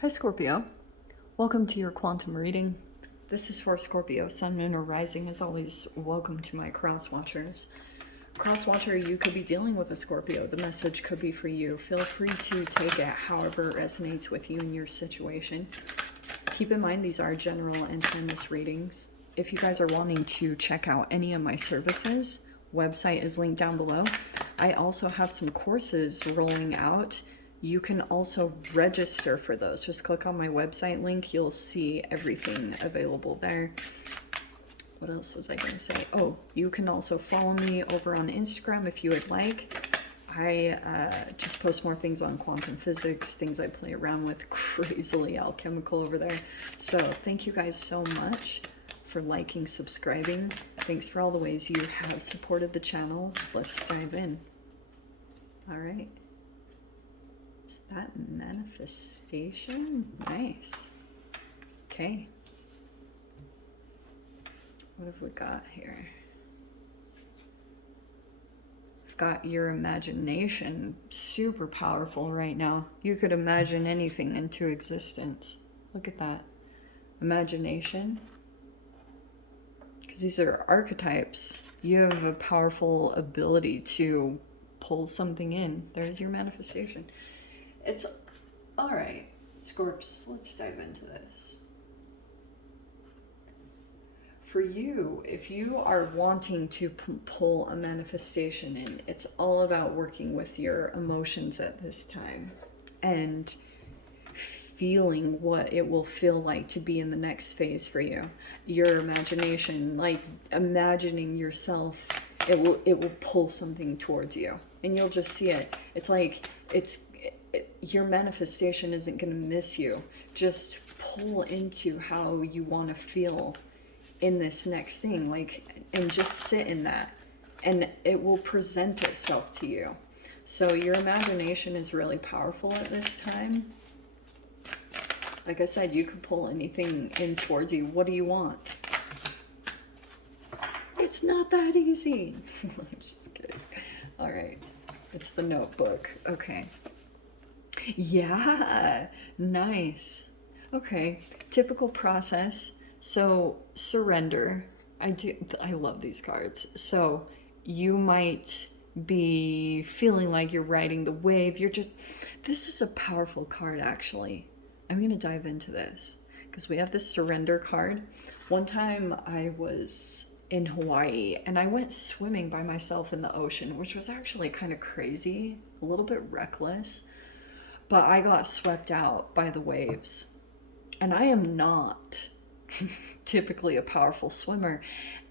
Hi Scorpio, welcome to your quantum reading. This is for Scorpio, Sun, Moon, or Rising. As always, welcome to my cross watchers. Cross watcher, you could be dealing with a Scorpio. The message could be for you. Feel free to take it however it resonates with you in your situation. Keep in mind these are general and timeless readings. If you guys are wanting to check out any of my services, website is linked down below. I also have some courses rolling out. You can also register for those. Just click on my website link. You'll see everything available there. What else was I going to say? Oh, you can also follow me over on Instagram if you would like. I just post more things on quantum physics, things I play around with, crazily alchemical over there. So thank you guys so much for liking, subscribing. Thanks for all the ways you have supported the channel. Let's dive in. All right. Is that manifestation? Nice. Okay. What have we got here? I've got your imagination, super powerful right now. You could imagine anything into existence. Look at that. Imagination. Because these are archetypes. You have a powerful ability to pull something in. There's your manifestation. It's all right, Scorps, let's dive into this. For you, if you are wanting to pull a manifestation in, it's all about working with your emotions at this time and feeling what it will feel like to be in the next phase for you. Your imagination, like imagining yourself, it will pull something towards you and you'll just see it. It's like your manifestation isn't going to miss you. Just pull into how you want to feel in this next thing, like, and just sit in that, and it will present itself to you. So your imagination is really powerful at this time. Like I said, you could pull anything in towards you. What do you want? It's not that easy. Just kidding. All right, it's the Notebook. Okay. Yeah, nice. Okay, typical process. So surrender. I love these cards. So you might be feeling like you're riding the wave. This is a powerful card actually. I'm going to dive into this because we have this surrender card. One time I was in Hawaii and I went swimming by myself in the ocean, which was actually kind of crazy, a little bit reckless. But I got swept out by the waves. And I am not typically a powerful swimmer.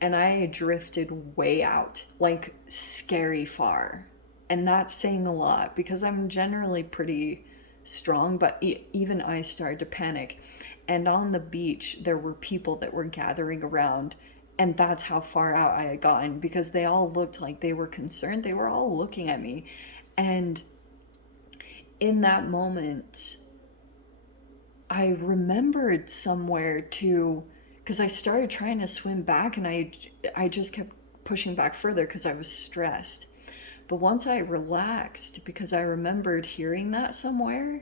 And I drifted way out, like scary far. And that's saying a lot because I'm generally pretty strong, but even I started to panic. And on the beach, there were people that were gathering around. And that's how far out I had gotten because they all looked like they were concerned. They were all looking at me. And in that moment, I remembered somewhere to, because I started trying to swim back and I just kept pushing back further because I was stressed. But once I relaxed, because I remembered hearing that somewhere,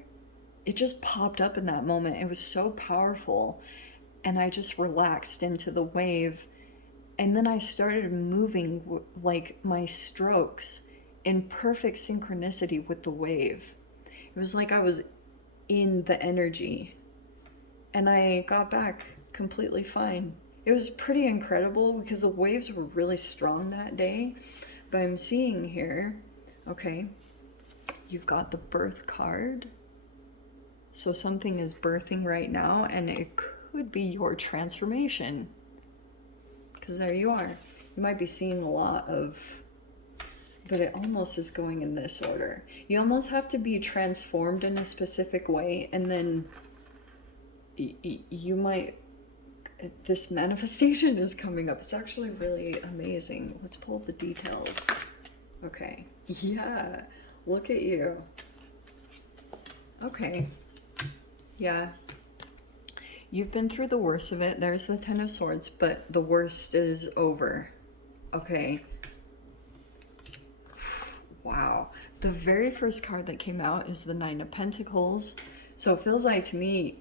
it just popped up in that moment. It was so powerful. And I just relaxed into the wave. And then I started moving like my strokes in perfect synchronicity with the wave. It was like I was in the energy and I got back completely fine. It was pretty incredible because the waves were really strong that day. But I'm seeing here, okay, you've got the birth card. So something is birthing right now and it could be your transformation. Because there you are. You might be seeing a lot of, but it almost is going in this order. You almost have to be transformed in a specific way, and then you might, this manifestation is coming up. It's actually really amazing. Let's pull the details. Okay, yeah, look at you. Okay, yeah. You've been through the worst of it. There's the Ten of Swords, but the worst is over. Okay. Wow. The very first card that came out is the Nine of Pentacles. So it feels like to me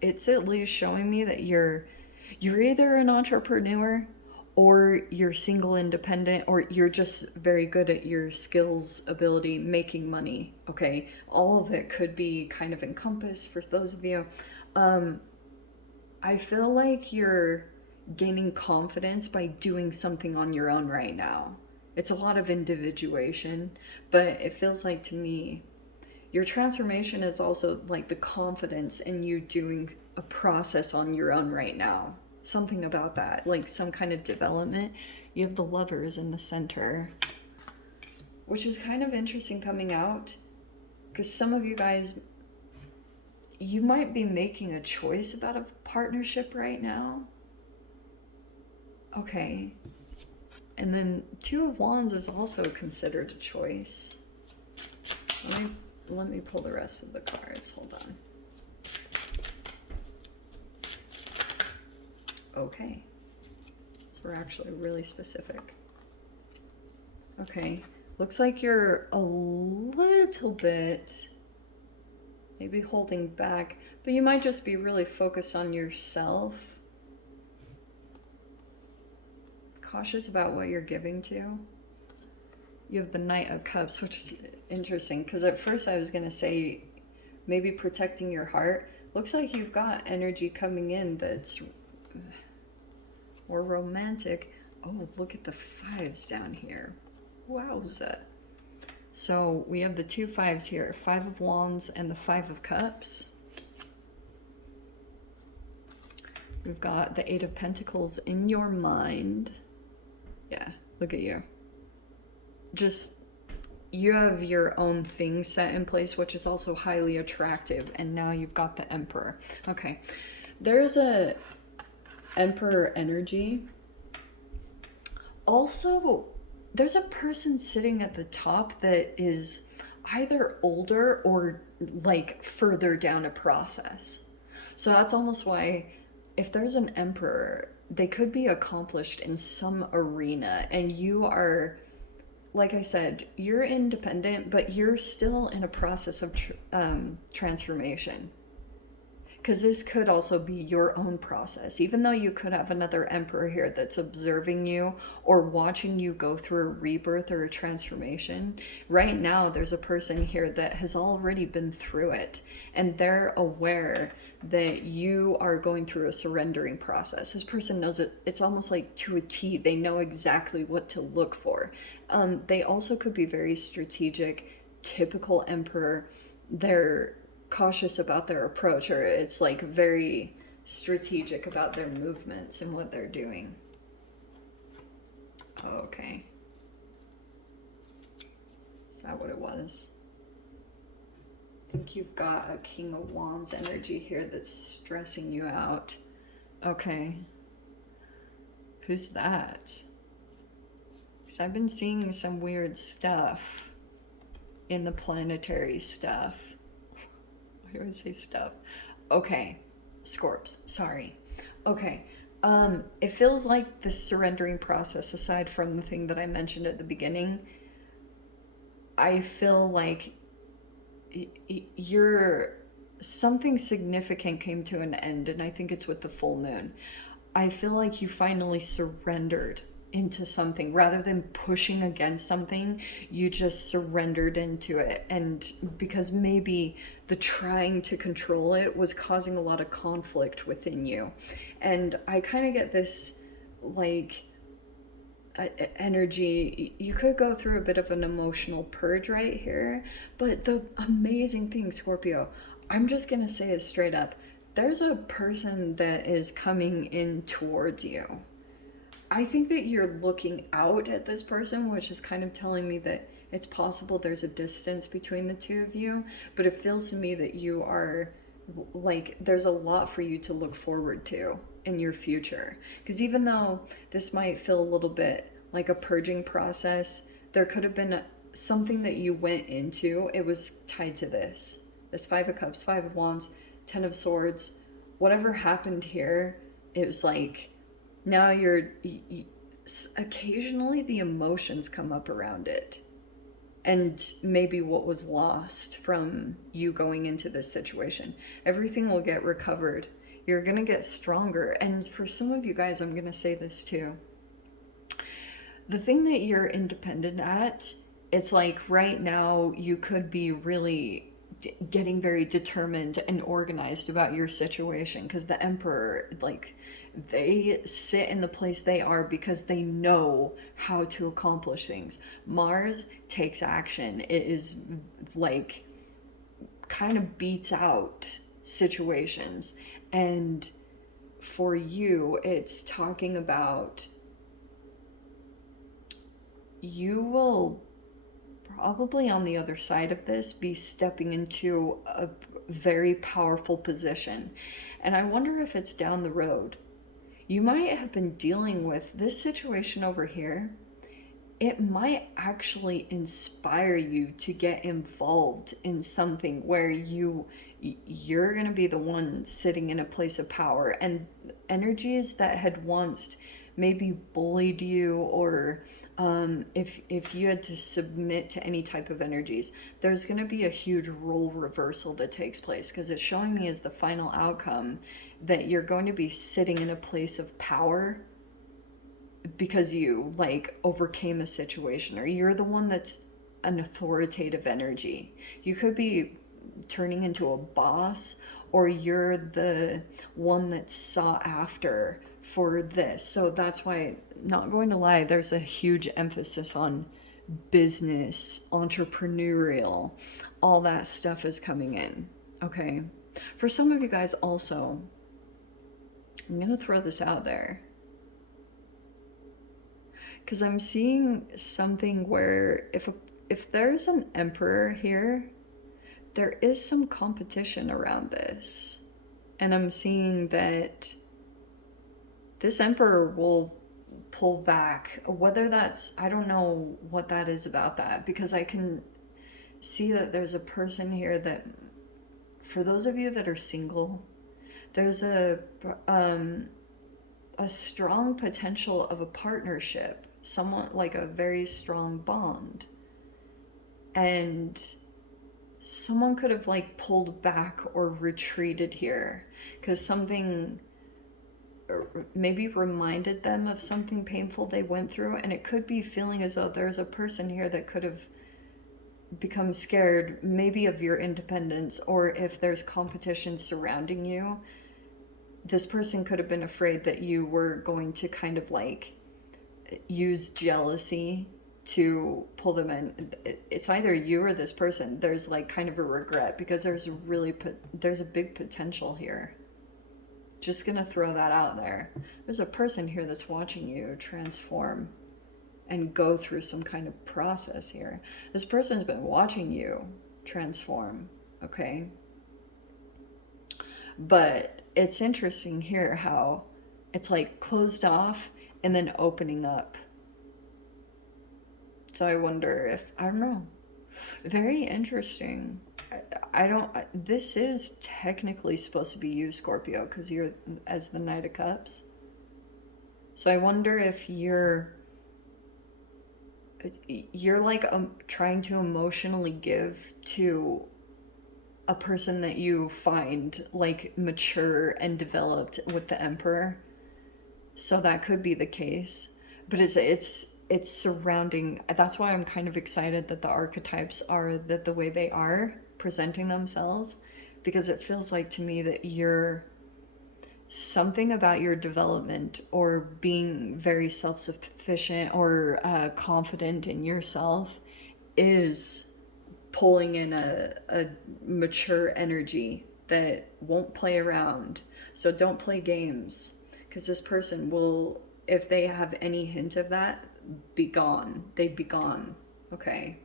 it's at least showing me that you're either an entrepreneur or you're single independent or you're just very good at your skills, ability, making money. Okay. All of it could be kind of encompassed for those of you. I feel like you're gaining confidence by doing something on your own right now. It's a lot of individuation, but it feels like to me your transformation is also like the confidence in you doing a process on your own right now. Something about that, like some kind of development. You have the lovers in the center, which is kind of interesting coming out because some of you guys, you might be making a choice about a partnership right now. Okay. And then Two of Wands is also considered a choice. Let me pull the rest of the cards. Hold on. Okay. So we're actually really specific. Okay. Looks like you're a little bit maybe holding back, but you might just be really focused on yourself. Cautious about what you're giving to. You have the Knight of Cups, which is interesting because at first I was going to say maybe protecting your heart. Looks like you've got energy coming in that's more romantic. Oh, look at the fives down here. Wowza. So we have the two fives here, Five of Wands and the Five of Cups. We've got the Eight of Pentacles in your mind. Yeah, look at you. Just, you have your own thing set in place, which is also highly attractive. And now you've got the Emperor. Okay, there's a Emperor energy. Also, there's a person sitting at the top that is either older or like further down a process. So that's almost why if there's an Emperor, they could be accomplished in some arena, and you are, like I said, you're independent, but you're still in a process of transformation. Because this could also be your own process. Even though you could have another Emperor here that's observing you or watching you go through a rebirth or a transformation, right now there's a person here that has already been through it. And they're aware that you are going through a surrendering process. This person knows it. It's almost like to a T. They know exactly what to look for. They also could be very strategic, typical Emperor. They're cautious about their approach, or it's like very strategic about their movements and what they're doing. Okay. Is that what it was? I think you've got a King of Wands energy here that's stressing you out. Okay. Who's that? Because I've been seeing some weird stuff in the planetary stuff. Why do I say stuff? Okay. Scorps. Sorry. Okay. It feels like the surrendering process, aside from the thing that I mentioned at the beginning, I feel like something significant came to an end, and I think it's with the full moon. I feel like you finally surrendered into something rather than pushing against something. You just surrendered into it, and because maybe the trying to control it was causing a lot of conflict within you. And I kind of get this like energy. You could go through a bit of an emotional purge right here, but the amazing thing, Scorpio, I'm just gonna say it straight up, there's a person that is coming in towards you. I think that you're looking out at this person, which is kind of telling me that it's possible there's a distance between the two of you, but it feels to me that you are like, there's a lot for you to look forward to in your future. Because even though this might feel a little bit like a purging process, there could have been something that you went into. It was tied to this Five of Cups, Five of Wands, Ten of Swords. Whatever happened here, it was like, now you're occasionally the emotions come up around it. and maybe what was lost from you going into this situation. Everything will get recovered. You're going to get stronger. And for some of you guys, I'm going to say this too. The thing that you're independent at, it's like right now you could be really getting very determined and organized about your situation, because the emperor, like, they sit in the place they are because they know how to accomplish things. Mars takes action. It is like kind of beats out situations. And for you, it's talking about you will probably on the other side of this be stepping into a very powerful position. And I wonder if it's down the road. You might have been dealing with this situation over here. It might actually inspire you to get involved in something where you're going to be the one sitting in a place of power, and energies that had once maybe bullied you, or if you had to submit to any type of energies, there's going to be a huge role reversal that takes place, because it's showing me as the final outcome that you're going to be sitting in a place of power because you like overcame a situation, or you're the one that's an authoritative energy. You could be turning into a boss, or you're the one that's sought after for this. So that's why, not going to lie, there's a huge emphasis on business, entrepreneurial, all that stuff is coming in. Okay. For some of you guys also, I'm going to throw this out there, because I'm seeing something where if there's an emperor here, there is some competition around this. And I'm seeing that this emperor will pull back. Whether that's, I don't know what that is about that, because I can see that there's a person here that, for those of you that are single, there's a strong potential of a partnership, someone like a very strong bond. And someone could have like pulled back or retreated here because something maybe reminded them of something painful they went through. And it could be feeling as though there's a person here that could have become scared maybe of your independence, or if there's competition surrounding you, this person could have been afraid that you were going to kind of like use jealousy to pull them in. It's either you or this person. There's like kind of a regret, because there's a big potential here. Just gonna throw that out there. There's a person here that's watching you transform and go through some kind of process here. This person's been watching you transform, okay? But it's interesting here how it's like closed off and then opening up. So I wonder if, I don't know. Very interesting. I don't, this is technically supposed to be you, Scorpio, because you're as the Knight of Cups. So I wonder if you're like trying to emotionally give to a person that you find like mature and developed with the Emperor. So that could be the case, but it's surrounding. That's why I'm kind of excited that the archetypes are that the way they are presenting themselves, because it feels like to me that you're something about your development or being very self-sufficient or confident in yourself is pulling in a mature energy that won't play around. So don't play games, because this person will, if they have any hint of that, be gone. They'd be gone. Okay.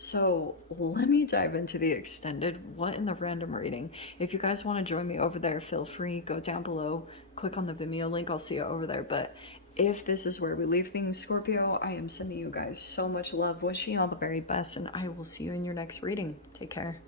So let me dive into the extended what in the random reading. If you guys want to join me over there, feel free, go down below, click on the Vimeo link, I'll see you over there. But if this is where we leave things, Scorpio, I am sending you guys so much love, wishing you all the very best, and I will see you in your next reading. Take care.